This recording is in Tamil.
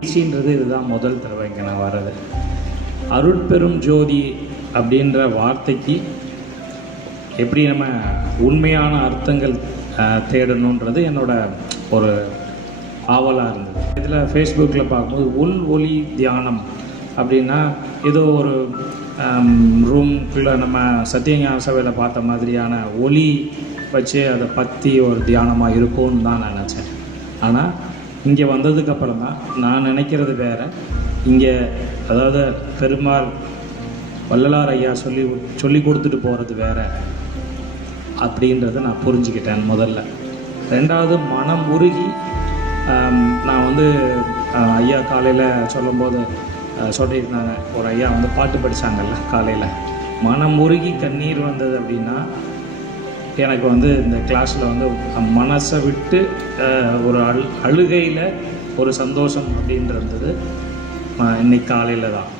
நிகழ்ச்சின்றது இதுதான் முதல் தடவை இங்கே நான் வர்றது. அருட்பெரும் ஜோதி அப்படின்ற வார்த்தைக்கு எப்படி நம்ம உண்மையான அர்த்தங்கள் தேடணுன்றது என்னோட ஒரு ஆவலாக இருந்தது. இதில் ஃபேஸ்புக்கில் பார்க்கும்போது உள் ஒளி தியானம் அப்படின்னா ஏதோ ஒரு ரூம்குள்ளே நம்ம சத்தியஞான சபையில் பார்த்த மாதிரியான ஒளி வச்சு அதை பற்றி ஒரு தியானமாக இருக்கும்னு தான் நான் நினச்சேன். ஆனால் இங்கே வந்ததுக்கப்புறம் தான் நான் நினைக்கிறது வேறு. இங்கே அதாவது பெருமாள் வள்ளலார் ஐயா சொல்லி கொடுத்துட்டு போகிறது வேறு அப்படின்றத நான் புரிஞ்சுக்கிட்டேன் முதல்ல. ரெண்டாவது, மனம் உருகி நான் ஐயா காலையில் சொல்லும்போது சொல்லியிருந்தாங்க, ஒரு ஐயா பாட்டு படித்தாங்கல்ல காலையில், மனம் உருகி கண்ணீர் வந்தது அப்படின்னா எனக்கு இந்த கிளாஸில் மனசை விட்டு ஒரு அழுகையில் ஒரு சந்தோஷம் அப்படின்றது இன்னைக்கு காலையில் தான்.